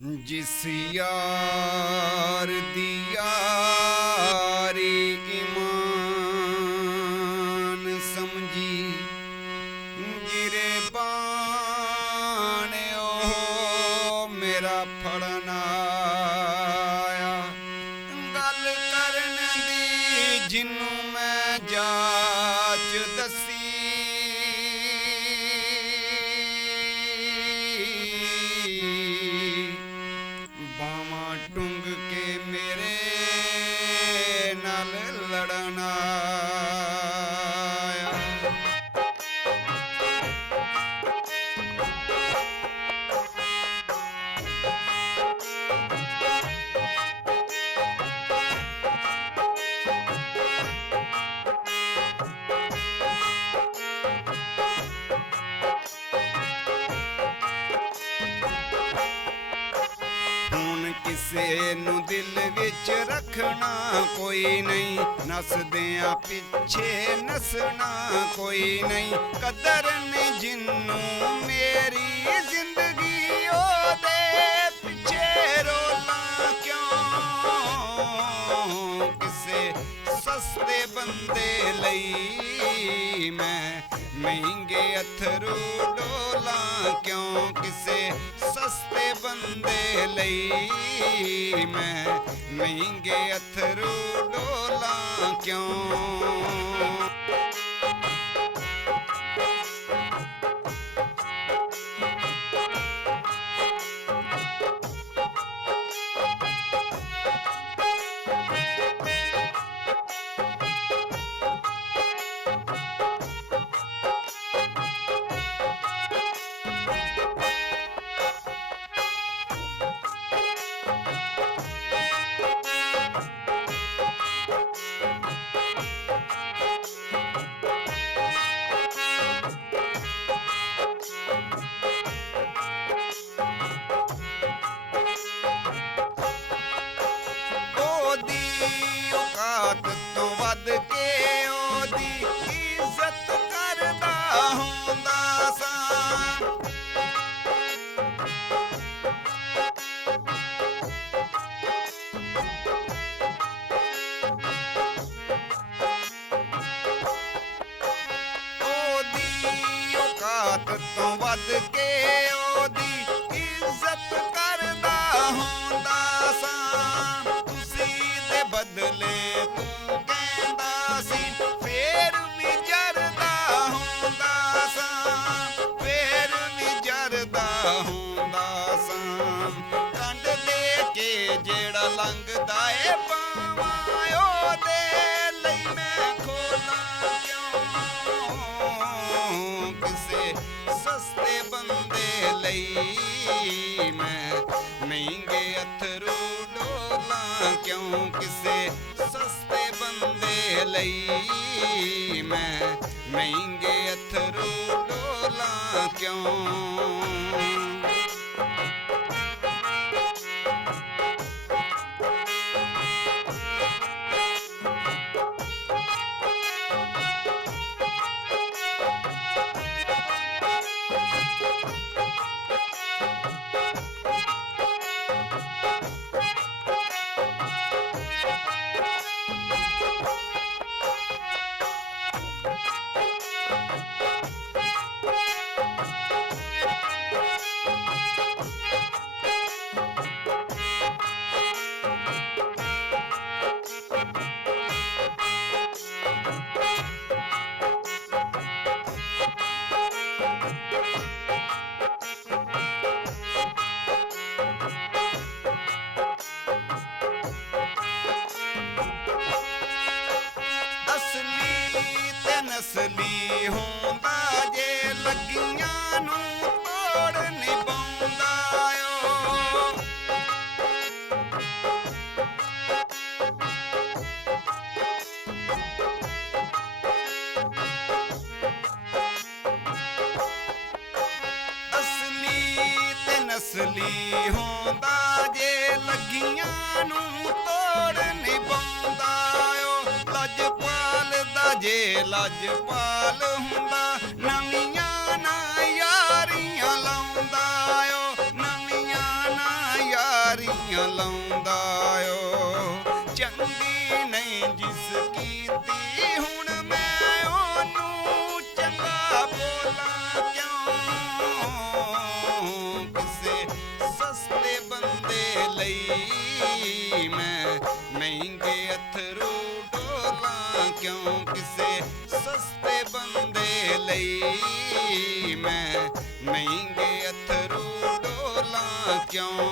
जिस यार दी यारी ईमान समझी गिरे बाण ओ मेरा फड़ना आया गल करन दी जिन्नू मैं जाच दसी बावां टुंग के मेरे नाल लड़न आया। किसे नू दिल विच रखना कोई नहीं, नसदियां पिछे नसना कोई नहीं, कदर नहीं जिन्नू मेरी जिंदगी ओदे पिछे रोला क्यों। किसे सस्ते बंदे लई मैं महंगे अथरू डोला क्यों। किसे सस्ते बंदे लई मैं महंगे अथरू डोला क्यों। औकात तो वध के ओदी इज्जत करदा हुंदा सां। ओदी औकात तो वध के ओदी इज्जत करदा हुंदा सां। बदले तू कहंदा सी फेर भी जरदा हुंदा सां, फेर भी जरदा हुंदा सां। कंड दे के जेड़ा लंघदा ए पावां ओदे लई मैं खोलां क्यों। किसे सस्ते बंदे लई मैं महंगे अथरू डोला क्यों। किसे सस्ते बंदे लई मैं महंगे अथरू डोला क्यों। असली होंदा जे लगियां नू तोड़ नहीं पाउंदा ओ। असली ते नसली होंदा जे लगियां नू तोड़ नहीं पाउंदा ओ। लजपाल दा जे लजपाल हुंदा नवियां ना यारियां लाउंदा ओ। नवियां ना ਯਾਰੀਆਂ ਲਾਉਂਦਾ ਓ ਚੰਗੀ ਨਹੀਂ ਜਿਸ ਕੀਤੀ ਹੁਣ ਮੈਂ ਉਹਨੂੰ ਚੰਗਾ ਬੋਲਾਂ ਕਿਉਂ ਕਿਸੇ ਸਸਤੇ ਬੰਦੇ ਲਈ ਮੈਂ ਮਹਿੰਗੇ ਅਥਰੂ ਡੋਲਾਂ ਕਿਉਂ ਕਿਸੇ ਸਸਤੇ ਬੰਦੇ ਲਈ ਮੈਂ ਮਹਿੰਗੇ ਅਥਰੂ ਡੋਲਾਂ ਕਿਉਂ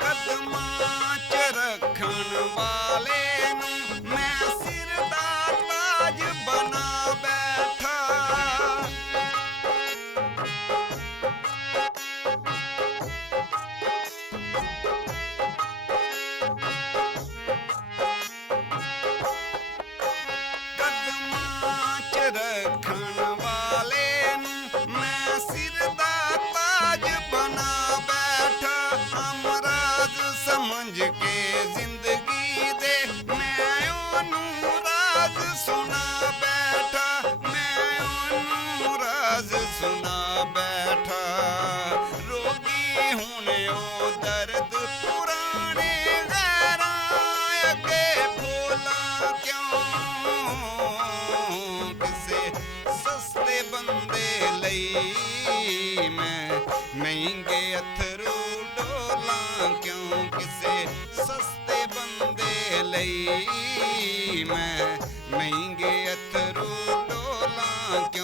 ਕਦਮਾਂ 'ਚ ਰੱਖਣ ਵਾਲੇ ਨੂੰ ਮੈਂ ਸਿਰ ਦਾ ਤਾਜ ਬਣਾ ਬੈਠਾ ਕਦਮਾਂ 'ਚ ਰੱਖਣ ਵਾਲੇ ਨੂੰ ਮੈਂ ਸਿਰ ਦਾ ਤਾਜ ਬਣਾ ਬੈਠਾ ਅਮਰਾਜ਼ ਸਮਝ ਕੇ ਜ਼ਿੰਦਗੀ ਦੇ ਮੈਂ ਉਹਨੂੰ ਰਾਜ਼ ਸੁਣਾ ਬੈਠਾ ਮੈਂ ਉਹਨੂੰ ਰਾਜ਼ ਸੁਣਾ ਬੈਠਾ ਰੋਗੀ ਹੁਣ ਉਹ ਦਰਦ ਪੁਰਾਣੇ ਗੈਰਾਂ ਅੱਗੇ ਭੋਲਾ ਕਿਉਂ ਕਿਸੇ ਸਸਤੇ ਬੰਦੇ ਲਈ ਮੈਂ ਮਹਿੰਗੇ ਅਥਰੂ ਡੋਲਾਂ ਕਿਉਂ ਕਿਸੇ ਸਸਤੇ ਬੰਦੇ ਲਈ ਮੈਂ ਮਹਿੰਗੇ ਅਥਰੂ ਡੋਲਾਂ ਕਿਉਂ